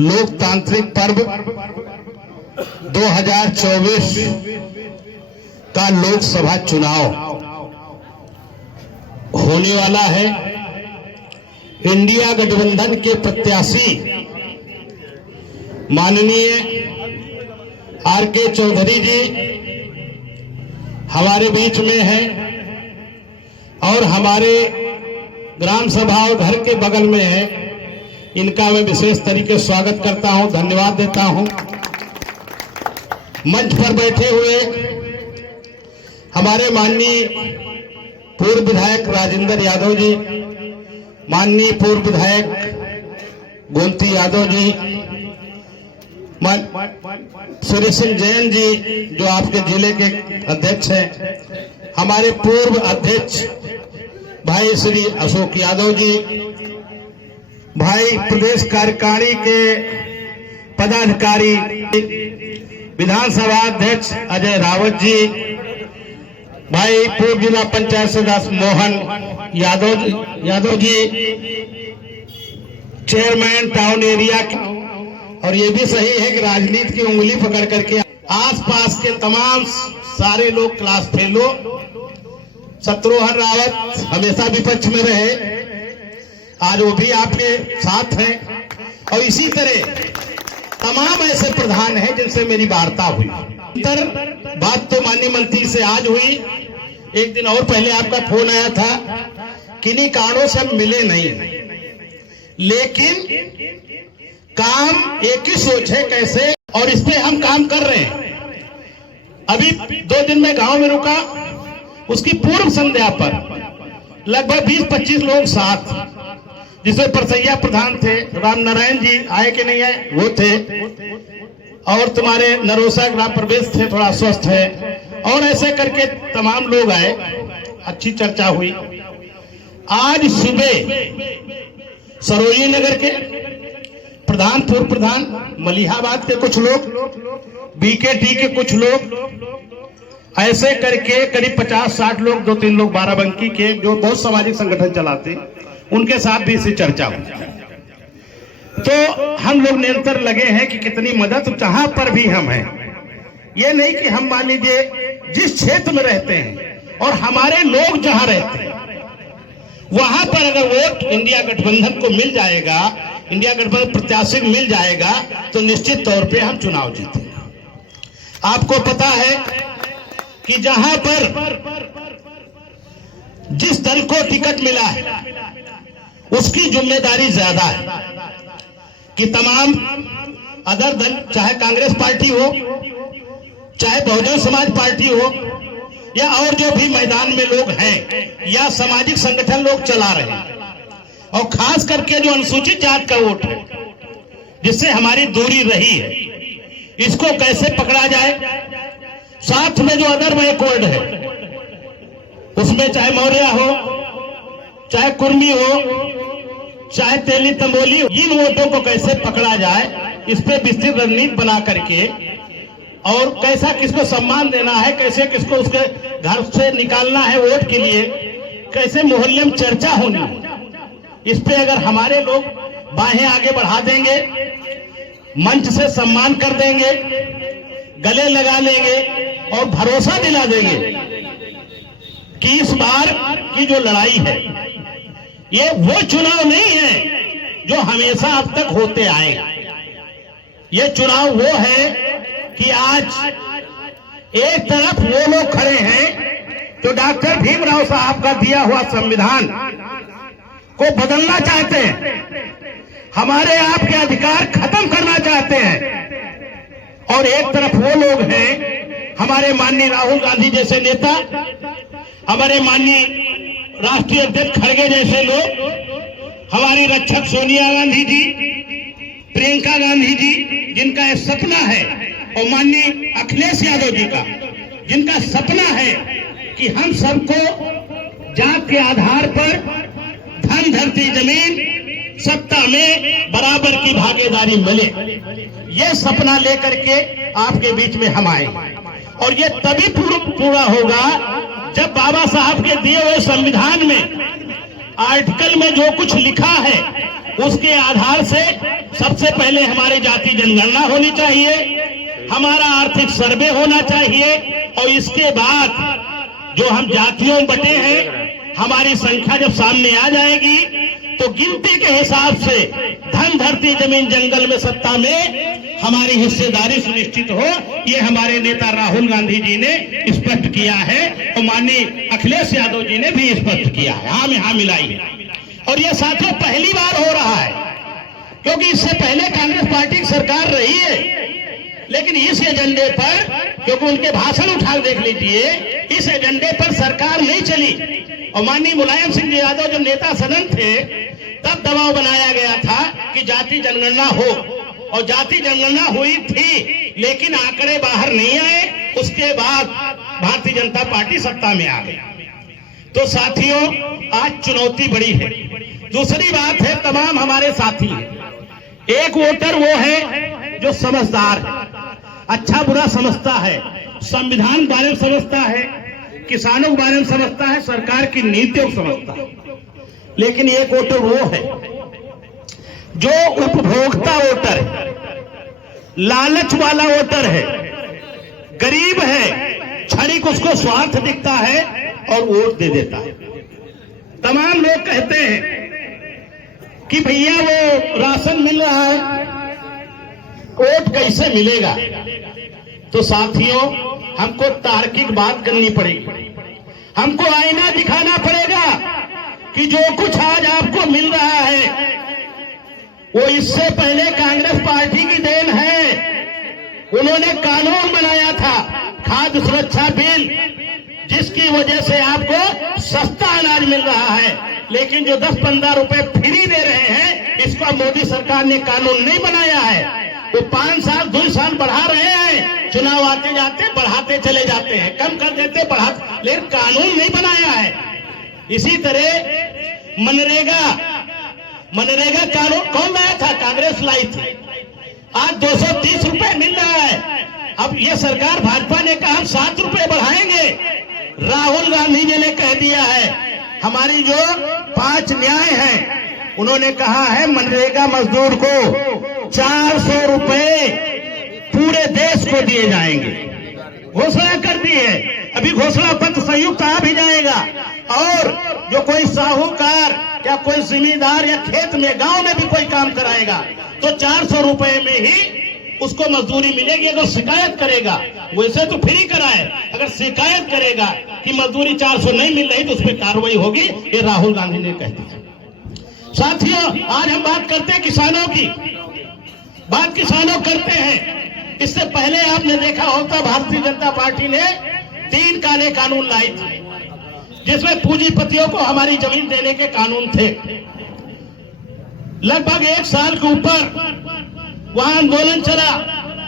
लोकतांत्रिक पर्व 2024 का लोकसभा चुनाव होने वाला है। इंडिया गठबंधन के प्रत्याशी माननीय आर.के. चौधरी जी हमारे बीच में हैं और हमारे ग्राम सभा और घर के बगल में है। इनका मैं विशेष तरीके से स्वागत करता हूं, धन्यवाद देता हूं। मंच पर बैठे हुए हमारे माननीय पूर्व विधायक राजेंद्र यादव जी, माननीय पूर्व विधायक गोमती यादव जी, श्री सिंह जैन जी जो आपके जिले के अध्यक्ष हैं, हमारे पूर्व अध्यक्ष भाई श्री अशोक यादव जी, भाई प्रदेश कार्यकारिणी के पदाधिकारी विधानसभा अध्यक्ष अजय रावत जी, भाई पूर्व जिला पंचायत सदस्य Mohan Yadav ji, chairman town area, और ये भी सही है कि राजनीति की उंगली पकड़ करके आसपास के तमाम सारे लोग, क्लास फेलो, शत्रुघ्न रावत हमेशा विपक्ष में रहे, आज वो भी आपके साथ हैं, और इसी तरह तमाम ऐसे प्रधान हैं जिनसे मेरी वार्ता हुई। बात तो माननीय मंत्री से आज हुई, एक दिन और पहले आपका फोन आया था, किन्हीं कारणों से हम मिले नहीं, लेकिन काम एक ही सोच है कैसे, और इस पे हम काम कर रहे हैं। अभी 2 दिन में गांव में रुका, उसकी पूर्व संध्या पर लगभग 20-25 लोग साथ, जिसमें परसैया प्रधान थे, राम नारायण जी आए कि नहीं आए वो थे, और तुम्हारे नरोसा ग्राम प्रवेश थे, थोड़ा स्वस्थ है, और ऐसे करके तमाम लोग आए, अच्छी चर्चा हुई। आज सुबह सरोजी नगर के प्रधान, पूर्व प्रधान, मलिहाबाद के कुछ लोग, बीकेटी के कुछ लोग, ऐसे करके करीब 50-60 लोग, 2-3 लोग बाराबंकी के जो बहुत सामाजिक संगठन चलाते, उनके साथ भी इसी चर्चा हुई। तो हम लोग निरंतर लगे हैं कि कितनी मदद जहां पर भी हम हैं, ये नहीं कि हम मान लीजिए जिस क्षेत्र में रहते हैं और हमारे लोग जहां रहते हैं वहां पर अगर वोट इंडिया गठबंधन को मिल जाएगा, इंडिया गठबंधन प्रत्याशी मिल जाएगा, तो निश्चित तौर पे हम चुनाव जीतेंगे। आपको पता है कि जहां पर जिस दल को टिकट मिला है उसकी जिम्मेदारी ज्यादा है कि तमाम अदर दल, चाहे कांग्रेस पार्टी हो, चाहे बहुजन समाज पार्टी हो, या और जो भी मैदान में लोग हैं या सामाजिक संगठन लोग चला रहे हैं, और खास करके जो अनुसूचित जाति का वोट है जिससे हमारी दूरी रही है, इसको कैसे पकड़ा जाए। साथ में जो अदर बैकवर्ड है उसमें चाहे मौर्य हो, चाहे कुर्मी हो, चाहे तेली तंबोली, इन वोटों को कैसे पकड़ा जाए, इस पे विस्तृत रणनीति बना करके, और कैसा किसको सम्मान देना है, कैसे किसको उसके घर से निकालना है वोट के लिए, कैसे मोहल्ले में चर्चा होनी है, इस पे अगर हमारे लोग बाहें आगे बढ़ा देंगे, मंच से सम्मान कर देंगे, गले लगा लेंगे और भरोसा दिला देंगे कि इस बार की जो लड़ाई है ये वो चुनाव नहीं है जो हमेशा अब तक होते आए। ये चुनाव वो है कि आज एक तरफ वो लोग खड़े हैं जो डॉक्टर भीमराव साहब का दिया हुआ संविधान को बदलना चाहते हैं, हमारे आपके अधिकार खत्म करना चाहते हैं, और एक तरफ वो लोग हैं हमारे माननीय राहुल गांधी जैसे नेता, हमारे माननीय राष्ट्रीय अध्यक्ष खड़गे जैसे लोग, हमारी रक्षक सोनिया गांधी जी, प्रियंका गांधी जी, जिनका एक सपना है, और माननीय अखिलेश यादव जी का जिनका सपना है कि हम सबको जात के आधार पर धन, धरती, जमीन, सत्ता में बराबर की भागीदारी मिले, ये सपना लेकर के आपके बीच में हम आए, और ये तभी पूरा होगा जब बाबा साहब के दिए हुए संविधान में आर्टिकल में जो कुछ लिखा है उसके आधार से सबसे पहले हमारी जाति जनगणना होनी चाहिए, हमारा आर्थिक सर्वे होना चाहिए, और इसके बाद जो हम जातियों में बटे हैं, हमारी संख्या जब सामने आ जाएगी तो गिनती के हिसाब से धन धरती जमीन जंगल में सत्ता में हमारी हिस्सेदारी सुनिश्चित हो। ये हमारे नेता राहुल गांधी जी ने स्पष्ट किया है और माननीय अखिलेश यादव जी ने भी स्पष्ट किया है, हाँ में हाँ मिलाई है। और ये साथियों पहली बार हो रहा है, क्योंकि इससे पहले कांग्रेस पार्टी की सरकार रही है, लेकिन इस एजेंडे पर, क्योंकि उनके भाषण उठा देख लीजिए, इस एजेंडे पर सरकार नहीं चली। और माननीय मुलायम सिंह यादव जब नेता सदन थे तब दबाव बनाया गया था कि जाति जनगणना हो, और जाति जनगणना हुई थी, लेकिन आंकड़े बाहर नहीं आए। उसके बाद भारतीय जनता पार्टी सत्ता में आ गई। तो साथियों आज चुनौती बड़ी है। दूसरी बात है, तमाम हमारे साथी हैं। एक वोटर वो है जो समझदार है, अच्छा बुरा समझता है, संविधान के बारे में समझता है, किसानों के बारे में समझता है, सरकार की नीतियों को समझता है। लेकिन एक वोटर वो है जो उपभोक्ता वोटर है, लालच वाला वोटर है, गरीब है, क्षणिक उसको स्वार्थ दिखता है और वोट दे देता है। तमाम लोग कहते हैं कि भैया वो राशन मिल रहा है, वोट कैसे मिलेगा। तो साथियों हमको तार्किक बात करनी पड़ेगी, हमको आईना दिखाना पड़ेगा कि जो कुछ आज आपको मिल रहा है वो इससे पहले कांग्रेस पार्टी की देन है। उन्होंने कानून बनाया था, खाद्य सुरक्षा बिल, जिसकी वजह से आपको सस्ता अनाज मिल रहा है। लेकिन जो 10-15 रुपए फ्री दे रहे हैं, इसका मोदी सरकार ने कानून नहीं बनाया है। वो 5 साल 2 साल बढ़ा रहे हैं, चुनाव आते जाते बढ़ाते चले जाते हैं, कम कर देते बढ़ाते, लेकिन कानून नहीं बनाया है। इसी तरह मनरेगा कानून कौन लाया था? कांग्रेस लाई थी। आज 230 रुपए मिल रहा है। अब ये सरकार भाजपा ने कहा हम 7 रुपए बढ़ाएंगे। राहुल गांधी जी ने कह दिया है, हमारी जो 5 न्याय हैं, उन्होंने कहा है मनरेगा मजदूर को 400 रुपए पूरे देश को दिए जाएंगे। घोषणा कर दी है, अभी घोषणा पत्र संयुक्त आ भी जाएगा। और जो कोई साहूकार या कोई जिम्मेदार या खेत में गांव में भी कोई काम कराएगा तो 400 रुपए में ही उसको मजदूरी मिलेगी। अगर शिकायत करेगा, वैसे तो फ्री कराए, अगर शिकायत करेगा कि मजदूरी 400 नहीं मिल रही तो उस पर कार्रवाई होगी। ये राहुल गांधी ने कह दिया। साथियों आज हम बात करते हैं किसानों की, बात किसानों करते हैं। इससे पहले आपने देखा होता भारतीय जनता पार्टी ने 3 काले कानून लाई थी, जिसमें पूंजीपतियों को हमारी जमीन देने के कानून थे। लगभग 1 साल के ऊपर वहां आंदोलन चला,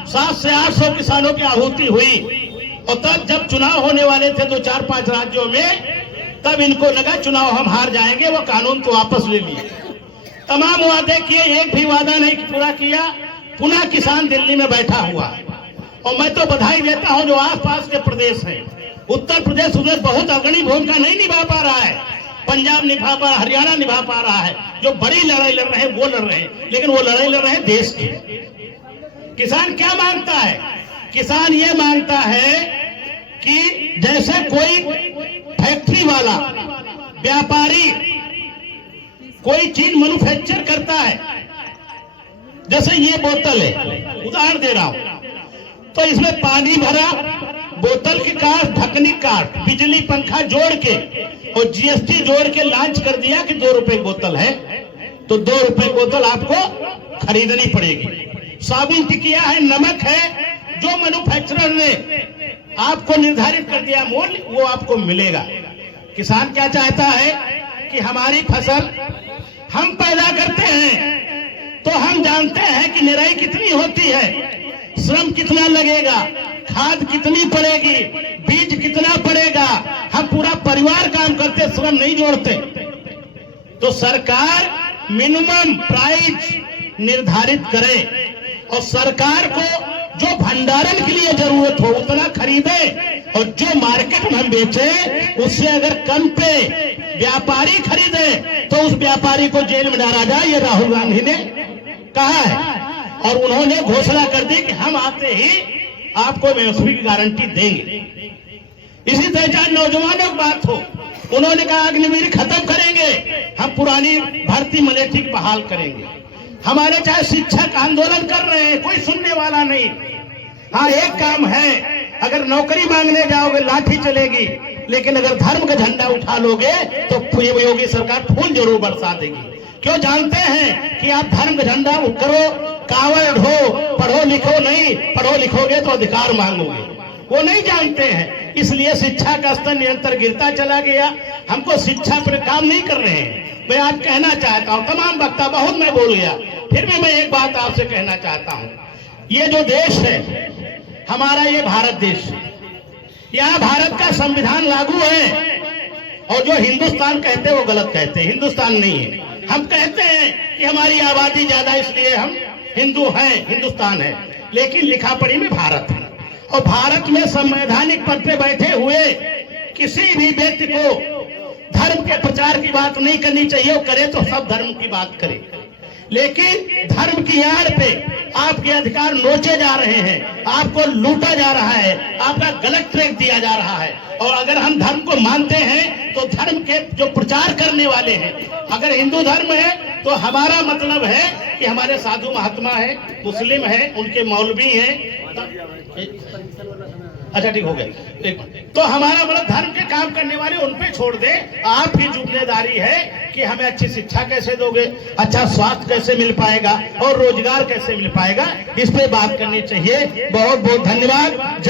700 से 800 किसानों की आहुति हुई। और तब जब चुनाव होने वाले थे 2-4-5 राज्यों में, तब इनको लगा चुनाव हम हार जाएंगे, वो कानून तो वापस ले लिए। तमाम वादे किए, एक भी वादा नहीं पूरा किया। पुनः किसान दिल्ली में बैठा हुआ। और मैं तो बधाई देता हूं जो आसपास के प्रदेश हैं, उत्तर प्रदेश उसमें बहुत अग्रणी भूमिका नहीं निभा पा रहा है, पंजाब निभा पा, हरियाणा निभा पा रहा है। जो बड़ी लड़ाई लड़ रहे हैं वो लड़ रहे हैं, लेकिन वो लड़ाई लड़ रहे हैं देश की। किसान क्या मांगता है? किसान ये मांगता है कि जैसे कोई फैक्ट्री वाला व्यापारी कोई चीज मैन्युफैक्चर करता है, जैसे ये बोतल है, उदाहरण दे रहा हूं, तो इसमें पानी भरा, बोतल की काट, ढकनी काट, बिजली पंखा जोड़ के और जीएसटी जोड़ के लॉन्च कर दिया कि 2 रुपए बोतल है, तो 2 रुपए बोतल आपको खरीदनी पड़ेगी। साबुन टिकिया है, नमक है, जो मैन्युफैक्चरर ने आपको निर्धारित कर दिया मूल्य, वो आपको मिलेगा। किसान क्या चाहता है कि हमारी फसल हम पैदा करते हैं तो हम जानते हैं कि निराई कितनी होती है, श्रम कितना लगेगा, खाद कितनी पड़ेगी, बीज कितना पड़ेगा। हम पूरा परिवार काम करते, श्रम नहीं जोड़ते। तो सरकार मिनिमम प्राइस निर्धारित करे और सरकार को जो भंडारण के लिए जरूरत हो उतना खरीदे, और जो मार्केट में हम बेचे उससे अगर कम पे व्यापारी खरीदे तो उस व्यापारी को जेल में डाला जाए, ये राहुल गांधी ने कहा है। और उन्होंने घोषणा कर दी कि हम आते ही आपको एमएसपी की गारंटी देंगे। इसी तरह चाहे नौजवानों की बात हो, उन्होंने कहा अग्निवीर खत्म करेंगे, हम पुरानी भर्ती मिलिट्री बहाल करेंगे। हमारे चाहे शिक्षक आंदोलन कर रहे हैं, कोई सुनने वाला नहीं। हाँ, एक काम है, अगर नौकरी मांगने जाओगे लाठी चलेगी, लेकिन अगर धर्म का झंडा उठा लोगे तो योगी सरकार फूल जरूर बरसा देगी। क्यों? जानते हैं कि आप धर्म का झंडा करो, कावड़ ढो, पढ़ो लिखो नहीं, पढ़ो लिखोगे तो अधिकार मांगोगे, वो नहीं जानते हैं। इसलिए शिक्षा का स्तर निरंतर गिरता चला गया। हमको शिक्षा पर काम नहीं कर रहे हैं। मैं आज कहना चाहता हूँ, तमाम वक्ता बहुत मैं बोल गया, फिर भी मैं एक बात आपसे कहना चाहता हूँ। ये जो देश है हमारा, ये भारत देश है, यहाँ भारत का संविधान लागू है। और जो हिंदुस्तान कहते हैं वो गलत कहते हैं, हिंदुस्तान नहीं है। हम कहते हैं कि हमारी आबादी ज्यादा इसलिए हम हिंदू हैं, हिंदुस्तान है, लेकिन लिखा पढ़ी में भारत है। और भारत में संवैधानिक पद पे बैठे हुए किसी भी व्यक्ति को धर्म के प्रचार की बात नहीं करनी चाहिए। वो करे तो सब धर्म की बात करे, लेकिन धर्म की आड़ पे आपके अधिकार नोचे जा रहे हैं, आपको लूटा जा रहा है, आपका गलत ट्रैक दिया जा रहा है। और अगर हम धर्म को मानते हैं तो धर्म के जो प्रचार करने वाले हैं, अगर हिंदू धर्म है तो हमारा मतलब है कि हमारे साधु महात्मा है, मुस्लिम है, उनके मौलवी हैं। अच्छा ठीक हो गया। तो हमारा मतलब धर्म के काम करने वाले उन पे छोड़ दे। आपकी जिम्मेदारी है कि हमें अच्छी शिक्षा कैसे दोगे, अच्छा स्वास्थ्य कैसे मिल पाएगा और रोजगार कैसे मिल पाएगा, इस पे बात करनी चाहिए। बहुत बहुत धन्यवाद।